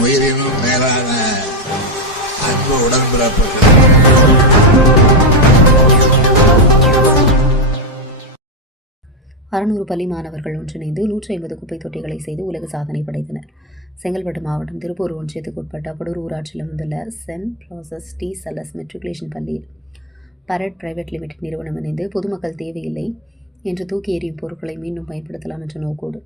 உயிரினும் மேலான அன்பு உடன்பிறப்புகள். அறுநூறு பள்ளி மாணவர்கள் ஒன்றிணைந்து நூற்றி ஐம்பது குப்பை தொட்டிகளை செய்து உலக சாதனை படைத்தனர். செங்கல்பட்டு மாவட்டம் திருப்பூர் ஒன்றியத்துக்கு உட்பட்ட படூர் ஊராட்சியில் அமைந்துள்ள saint Francis de Sales matriculation பள்ளியில் பரட் பிரைவேட் லிமிடெட் நிறுவனம் இணைந்து பொதுமக்கள் தேவையில்லை என்று தூக்கி எறியும் பொருட்களை மீண்டும் பயன்படுத்தலாம் என்ற நோக்கோடு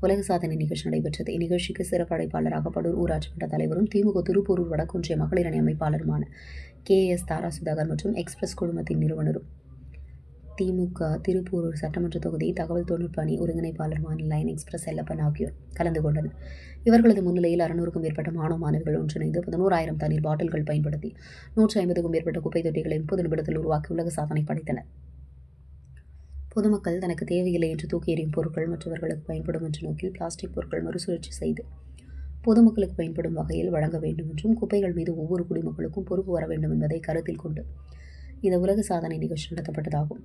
உலக சாதனை நிகழ்ச்சி நடைபெற்றது. இந்நிகழ்ச்சிக்கு சிறப்பு அழைப்பாளராக படூர் ஊராட்சி மன்ற தலைவரும் திமுக திருப்பூர் வடக்கொன்றிய மகளிர் அணி அமைப்பாளருமான கே. எஸ். தாரா சுதாகர் மற்றும் எக்ஸ்பிரஸ் குழுமத்தின் நிறுவனரும் திமுக திருப்பூரூர் சட்டமன்ற தொகுதி தகவல் தொழில்நுட்ப அணி ஒருங்கிணைப்பாளருமான லைன் எக்ஸ்பிரஸ் எல்லப்பன் ஆகியோர் கலந்து கொண்டனர். இவர்களது முன்னிலையில் அறுநூறுக்கும் மேற்பட்ட மாணவ மாணவிகள் ஒன்றிணைந்து பதினோராயிரம் தண்ணீர் பாட்டில்கள் பயன்படுத்தி நூற்றி ஐம்பதுக்கும் மேற்பட்ட குப்பை தொட்டிகளை முப்பது நிமிடத்தில் உருவாக்கி உலக சாதனை படைத்தனர். பொதுமக்கள் தனக்கு தேவையில்லை என்று தூக்கி எறியும் பொருட்கள் மற்றவர்களுக்கு பயன்படும் என்ற நோக்கில் பிளாஸ்டிக் பொருட்கள் மறுசுழற்சி செய்து பொதுமக்களுக்கு பயன்படும் வகையில் வழங்க வேண்டும் என்றும் குப்பைகள் மீது ஒவ்வொரு குடிமக்களுக்கும் பொறுப்பு வர வேண்டும் என்பதை கருத்தில் கொண்டு இந்த உலக சாதனை நிகழ்ச்சி நடத்தப்பட்டதாகும்.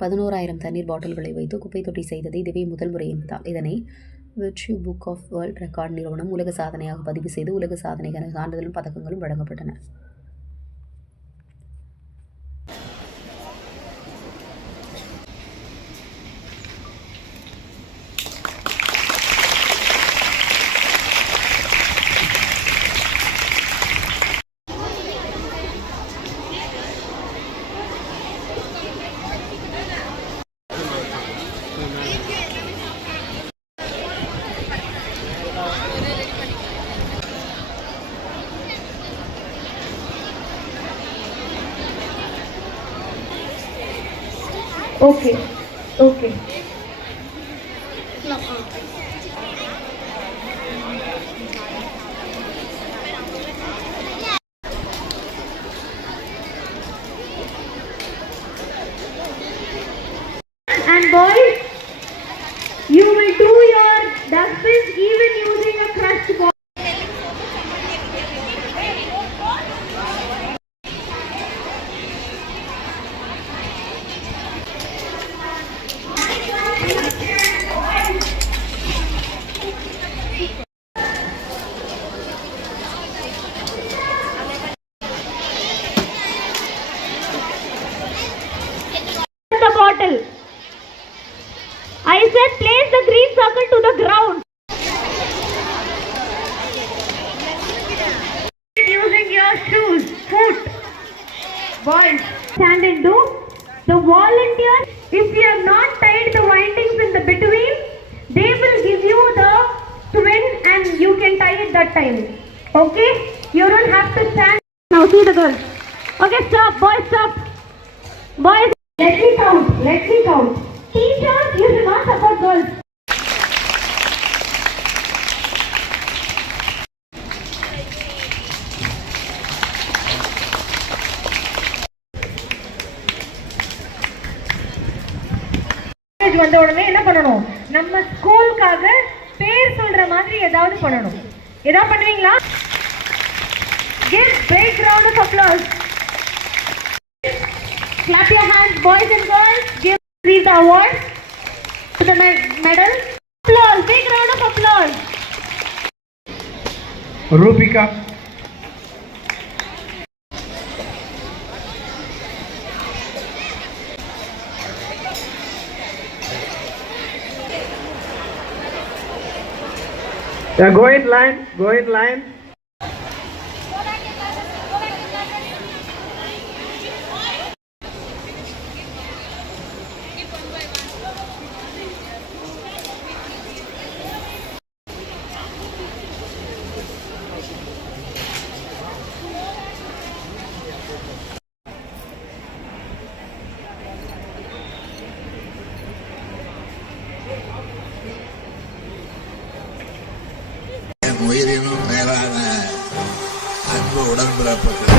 பதினோராயிரம் தண்ணீர் பாட்டில்களை வைத்து குப்பை தொட்டி செய்தது இதுவே முதல் முறை என்பதால் இதனை வெற்றி புக் ஆஃப் வேர்ல்ட் ரெக்கார்ட் நிறுவனம் உலக சாதனையாக பதிவு செய்து உலக சாதனைக்கான சான்றிதழும் பதக்கங்களும் வழங்கப்பட்டன. Okay. Okay. And boys, you will do your dustbins even using Boys, stand and do. The volunteers, if you have not tied the windings in the between, they will give you the twin and you can tie it that time. Okay? You don't have to stand. Now see the girls. Okay, stop. Boys, stop. Boys, let me count. Let me count. Teachers, you should not support girls. College வந்த உடனே என்ன பண்ணணும் நம்ம ஸ்கூலுக்காக பேர் சொல்ற மாதிரி ஏதாவது பண்ணணும் ஏதாவது பண்ணுவீங்களா Give big round of applause. Clap your hands, boys and girls. Give receive the award to the med- medal. Applause, big round of applause. Rupika. Yeah, go in line, go in line. Madame.